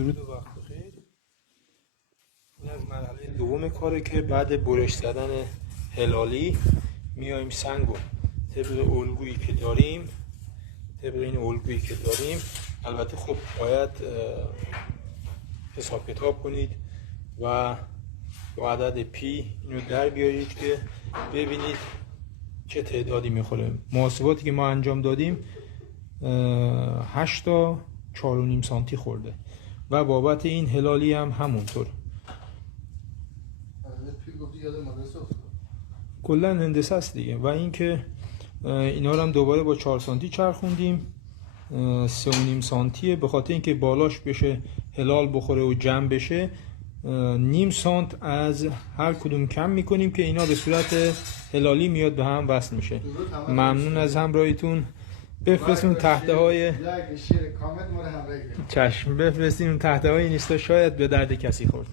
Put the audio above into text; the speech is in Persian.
درود و وقت بخیر. این از مرحله دوم کاره که بعد برش زدن هلالی میایم سنگو طبق الگویی که داریم البته خب باید حساب کتاب کنید و با عدد پی اینو در بیارید که ببینید چه تعدادی میخوره. محاسباتی که ما انجام دادیم 8 تا 4.5 سانتی خورده و بابت این هلالی هم همونطور. کلا هندسه است دیگه. و اینکه اینا رو هم دوباره با 4 سانتی چرخوندیم، 3.5 سانتیه به خاطر اینکه بالاش بشه هلال بخوره و جمع بشه. نیم سانت از هر کدوم کم میکنیم که اینا به صورت هلالی میاد به هم وصل میشه. ممنون از همراهیتون. بفرستیم تحته های چشم، بفرستیم تحته های اینستا، شاید به درد کسی خورد.